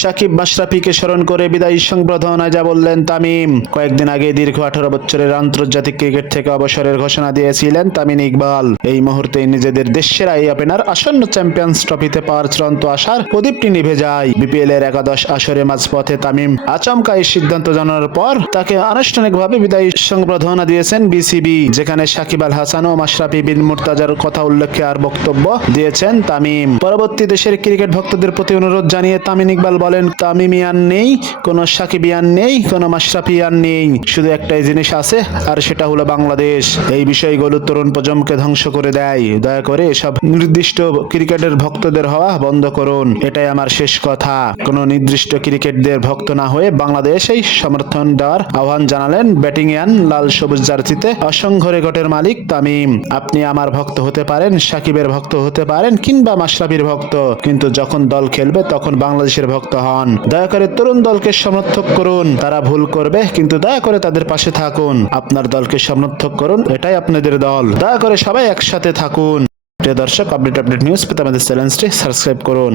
সাকিব মাশরাফিকে স্মরণ করে বিদায়ী সংবর্ধনায় যা বললেন তামিম। কয়েকদিন আগে দীর্ঘ আঠারো বছরের আন্তর্জাতিক ক্রিকেট থেকে অবসরের ঘোষণা দিয়েছিলেন তামিম ইকবাল। এই মুহূর্তে নিজেদের দেশের এই ওপেনার আসন্ন চ্যাম্পিয়ন্স ট্রফিতে পাওয়ার চূড়ান্ত আশার প্রদীপটি নিভে যায়। বিপিএল এর একাদশ আসরে মাঝপথে তামিম আচমকা এই সিদ্ধান্ত জানানোর পর তাকে আনুষ্ঠানিকভাবে বিদায়ী সংবর্ধনা দিয়েছেন বিসিবি, যেখানে সাকিব আল হাসান ও মাশরাফি বিন মুর্তাজার কথা উল্লেখে আর বক্তব্য দিয়েছেন তামিম। পরবর্তী দেশের ক্রিকেট ভক্তদের প্রতি অনুরোধ জানিয়ে তামিম ইকবাল বলেন, তামিমিয়ান নেই, কোনো সাকিবিয়ান নেই, কোনো মাশরাফিয়ান নেই। শুধু একটাই জিনিস আছে, আর সেটা হলো বাংলাদেশ। এই বিষয়গুলো তরুণ প্রজন্মকে ধ্বংস করে দেয়। দয়া করে এসব নির্দিষ্ট ক্রিকেটের ভক্তদের হওয়া বন্ধ করুন। এটাই আমার শেষ কথা। কোনো নির্দিষ্ট ক্রিকেটদের ভক্ত না হয়ে বাংলাদেশেই সমর্থন দেওয়ার আহ্বান জানালেন ব্যাটিংয়ান লাল সবুজ জার্সিতে অসংখ্য রেকর্ডের মালিক তামিম। আপনি আমার ভক্ত হতে পারেন, সাকিবের ভক্ত হতে পারেন, কিংবা মাশরাফির ভক্ত। কিন্তু যখন দল খেলবে, তখন বাংলাদেশের ভক্ত হন। দয়া করে তরুণ দলকে সমর্থক করুন। তারা ভুল করবে, কিন্তু দয়া করে তাদের পাশে থাকুন। আপনার দলকে সমর্থক করুন, এটাই আপনাদের দল। দয়া করে সবাই একসাথে থাকুন। প্রিয় দর্শক আপডেট আপডেট নিউজ পেতে আমাদের চ্যানেলটি সাবস্ক্রাইব করুন।